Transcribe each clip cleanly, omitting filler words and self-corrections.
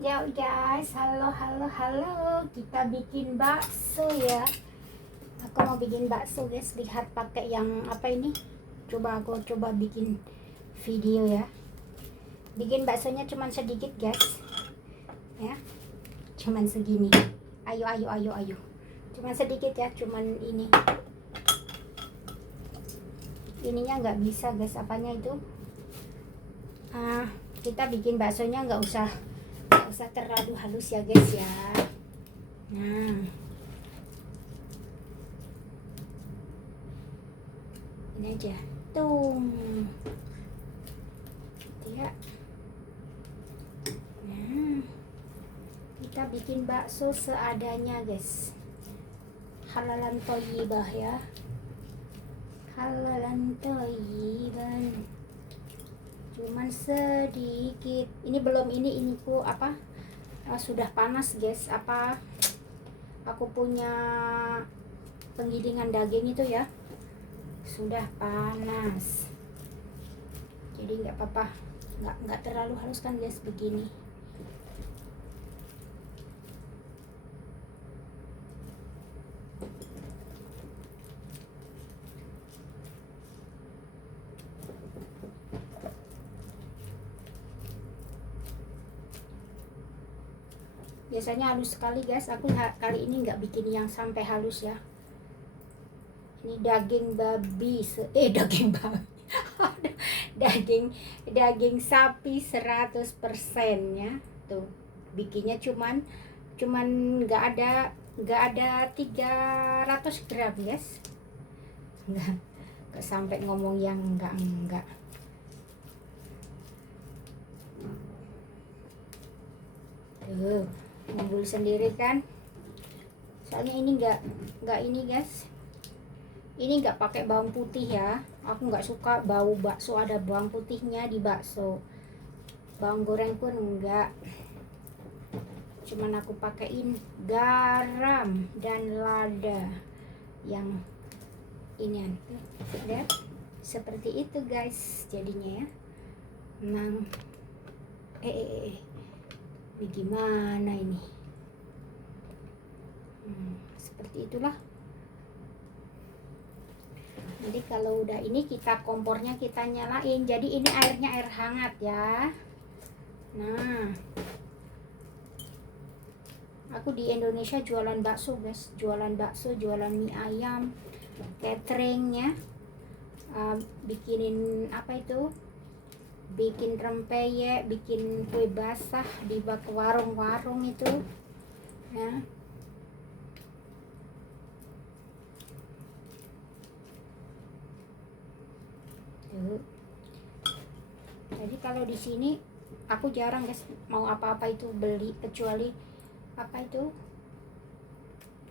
Ya guys, halo halo halo. Kita bikin bakso ya. Aku mau bikin bakso guys. Lihat pakai yang apa ini? Aku coba bikin video ya. Bikin baksonya cuman sedikit guys. Ya. Cuman segini. Ayo ayo ayo ayo. Cuman sedikit ya, cuman ini. Ininya nggak bisa guys, apanya itu? Kita bikin baksonya nggak usah terlalu halus ya guys ya. Nah, ini aja tuh ya. Nah, kita bikin bakso seadanya guys, halalan toyibah ya, halalan toyiban, cuman sedikit. Ini belum ini ku apa, sudah panas guys. Aku punya penggilingan daging itu ya, sudah panas, jadi nggak apa-apa, nggak terlalu halus kan guys begini. Biasanya halus sekali guys, aku kali ini nggak bikin yang sampai halus ya. Ini daging babi, daging babi daging sapi 100% ya. Tuh, bikinnya cuman nggak ada 300 gram guys. Nggak sampai ngomong yang enggak. Tuh, ngumpul sendiri kan. Soalnya ini nggak ini guys. Ini nggak pakai bawang putih ya. Aku nggak suka bau bakso ada bawang putihnya di bakso. Bawang goreng pun enggak. Cuman aku pakein garam dan lada yang ini. Lihat, seperti itu guys jadinya ya. Nah, ini gimana ini? Seperti itulah. Jadi kalau udah ini, kita kompornya kita nyalain. Jadi ini airnya air hangat ya. Nah, aku di Indonesia jualan bakso guys, jualan mie ayam, catering ya. Bikinin apa itu? Bikin rempeyek, bikin kue basah di bak warung-warung itu ya. Jadi kalau di sini aku jarang guys mau apa-apa itu beli, kecuali apa itu,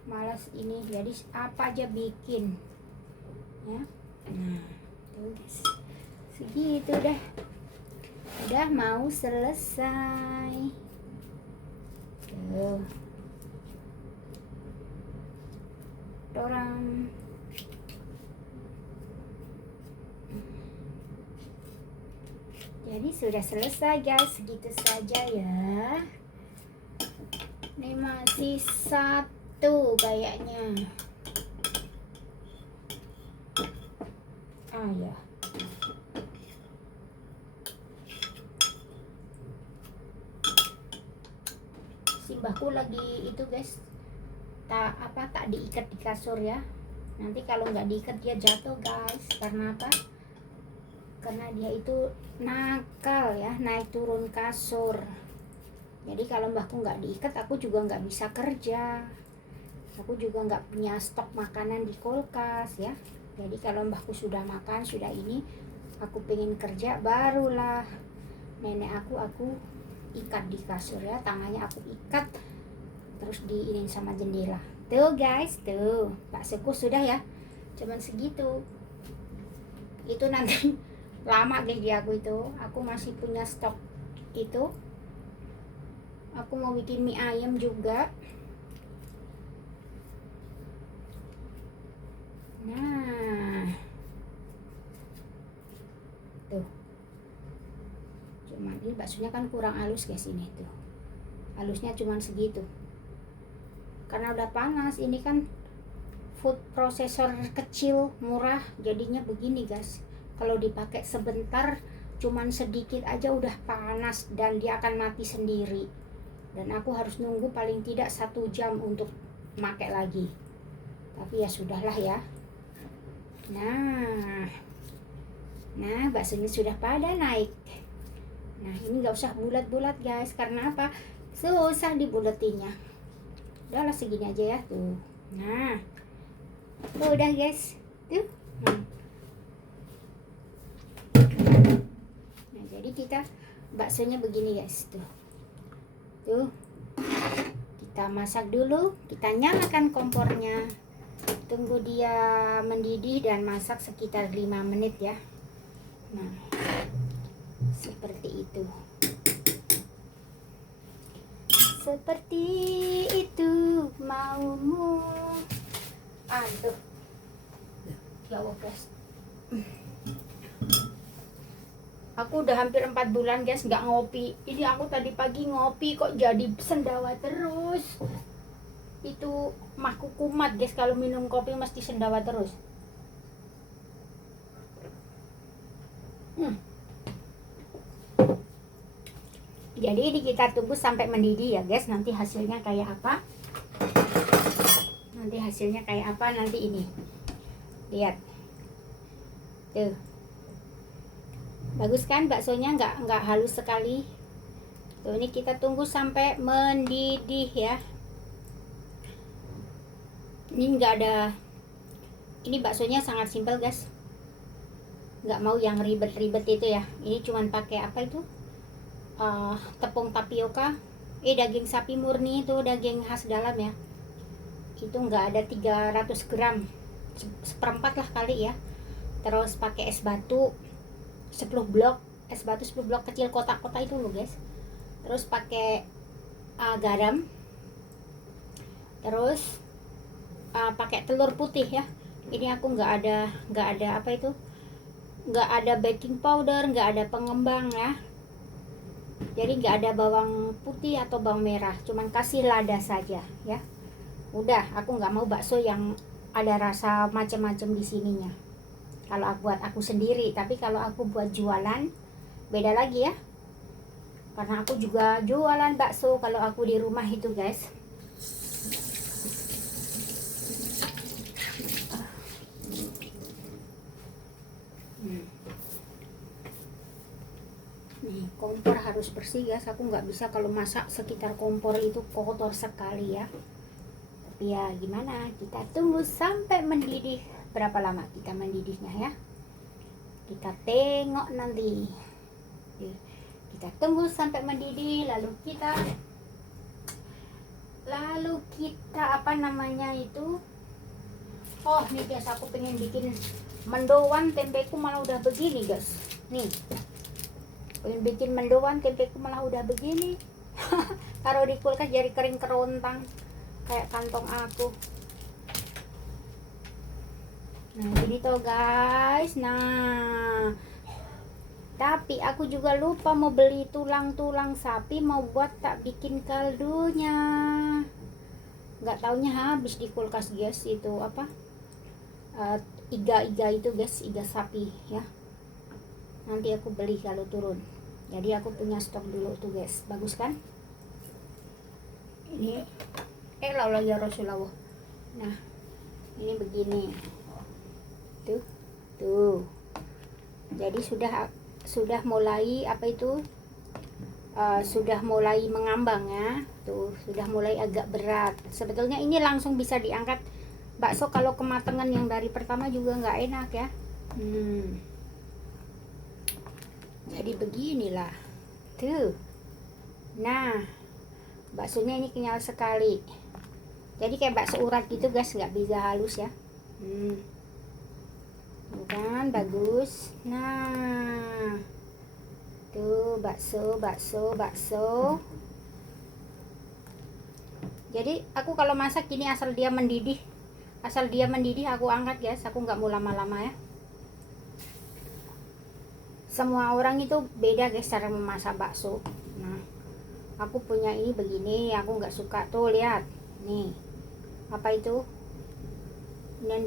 malas ini, jadi apa aja bikin ya. Nah, tuh guys, segitu dah, udah mau selesai tuh. Orang jadi sudah selesai guys, segitu saja ya. Ini masih satu kayaknya. Ya. Simbahku lagi itu guys, tak diikat di kasur ya. Nanti kalau nggak diikat dia jatuh guys. Karena apa? Karena dia itu nakal ya, naik turun kasur. Jadi kalau mbahku nggak diikat, aku juga nggak bisa kerja. Aku juga nggak punya stok makanan di kulkas ya. Jadi kalau mbahku sudah makan, sudah ini, aku pengen kerja, barulah nenek aku ikat di kasur ya. Tangannya aku ikat, terus diinin sama jendela. Tuh guys, tuh baksoku sudah ya, cuman segitu. Itu nanti lama deh di aku itu. Aku masih punya stok itu. Aku mau bikin mie ayam juga. Nah, tuh. Cuma ini baksonya kan kurang halus guys ini tuh. halusnya cuman segitu karena udah panas. Ini kan food processor kecil murah, jadinya begini guys. Kalau dipakai sebentar cuman sedikit aja udah panas dan dia akan mati sendiri, dan aku harus nunggu paling tidak 1 jam untuk pakai lagi. Tapi ya sudahlah ya. Nah baksonya sudah pada naik. Nah ini nggak usah bulat-bulat guys, karena apa, susah dibuletinya. Udahlah segini aja ya tuh. Nah tuh udah guys tuh. Nah jadi kita baksonya begini guys tuh. Kita masak dulu, kita nyalakan kompornya, tunggu dia mendidih dan masak sekitar 5 menit ya. Nah seperti itu, seperti itu maumu. Aduh ya Allah guys, aku udah hampir 4 bulan guys nggak ngopi. Ini aku tadi pagi ngopi kok jadi sendawa terus. Itu mahku kumat guys, kalau minum kopi mesti sendawa terus. Jadi ini kita tunggu sampai mendidih ya guys. Nanti hasilnya kayak apa? Nanti ini lihat tuh, bagus kan baksonya, nggak halus sekali tuh. Ini kita tunggu sampai mendidih ya. Ini ini baksonya sangat simpel guys, nggak mau yang ribet-ribet itu ya. Ini cuman pakai apa itu, tepung tapioka, daging sapi murni, itu daging khas dalam ya. Itu nggak ada 300 gram, seperempat lah kali ya. Terus pakai es batu 10 blok, es batu 10 blok kecil kotak-kotak itu loh guys. Terus pakai garam, terus pakai telur putih ya. Ini aku nggak ada apa itu, nggak ada baking powder, nggak ada pengembang ya. Jadi nggak ada bawang putih atau bawang merah, cuman kasih lada saja ya. Udah, aku nggak mau bakso yang ada rasa macam-macam di sininya. Kalau buat aku sendiri, tapi kalau aku buat jualan beda lagi ya. Karena aku juga jualan bakso kalau aku di rumah itu guys. Nih kompor harus bersih guys. Aku nggak bisa kalau masak sekitar kompor itu kotor sekali ya. Tapi ya gimana, kita tunggu sampai mendidih. Berapa lama kita mendidihnya ya, kita tengok nanti. Kita tunggu sampai mendidih, lalu kita apa namanya itu, oh nih guys, aku pengen bikin mendoan, tempeku malah udah begini guys. Nih pengen bikin mendoan, tempeku malah udah begini. Taruh di kulkas jadi kering kerontang kayak kantong aku. Nah gini tuh guys. Nah tapi aku juga lupa mau beli tulang-tulang sapi, mau buat tak bikin kaldunya. Nggak taunya habis di kulkas guys. Itu apa, iga itu guys, iga sapi ya. Nanti aku beli kalau turun. Jadi aku punya stok dulu tuh guys. Bagus kan ini, laulah ya Rasulullah. Nah ini begini tuh. Jadi sudah mulai apa itu, sudah mulai mengambang ya. Tuh sudah mulai agak berat. Sebetulnya ini langsung bisa diangkat bakso, kalau kematangan yang dari pertama juga nggak enak ya. Jadi beginilah tuh. Nah baksonya ini kenyal sekali, jadi kayak bakso urat gitu guys, nggak bisa halus ya. Bukan bagus. Nah tuh bakso. Jadi aku kalau masak gini, asal dia mendidih aku angkat guys. Aku nggak mau lama-lama ya. Semua orang itu beda guys cara memasak bakso. Nah Aku punya ini begini, aku nggak suka tuh, lihat nih apa itu, ini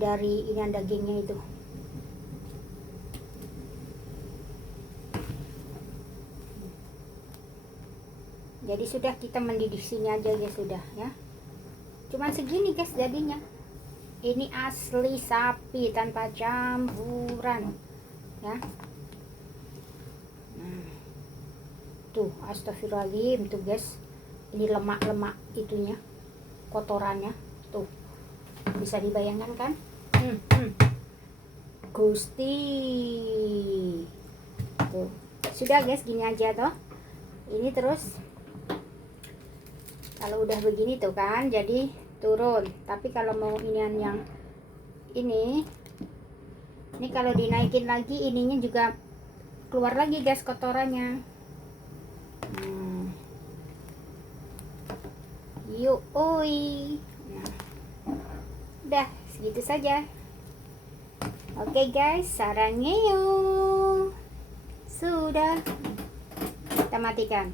dari ini dagingnya itu. Jadi sudah, kita mendidih sini aja ya sudah ya. Cuman segini guys jadinya. Ini asli sapi tanpa campuran ya. Nah, tuh astagfirullahaladzim tuh guys. Ini lemak-lemak itunya, kotorannya tuh. Bisa dibayangkan kan? Gusti. Tuh. Sudah guys, gini aja toh. Ini terus kalau udah begini tuh kan jadi turun. Tapi kalau mau inian yang ini kalau dinaikin lagi ininya juga keluar lagi guys kotorannya. Yuk, oi. Nah, udah segitu saja. Oke guys, sarangnya yuk. Sudah, kita matikan.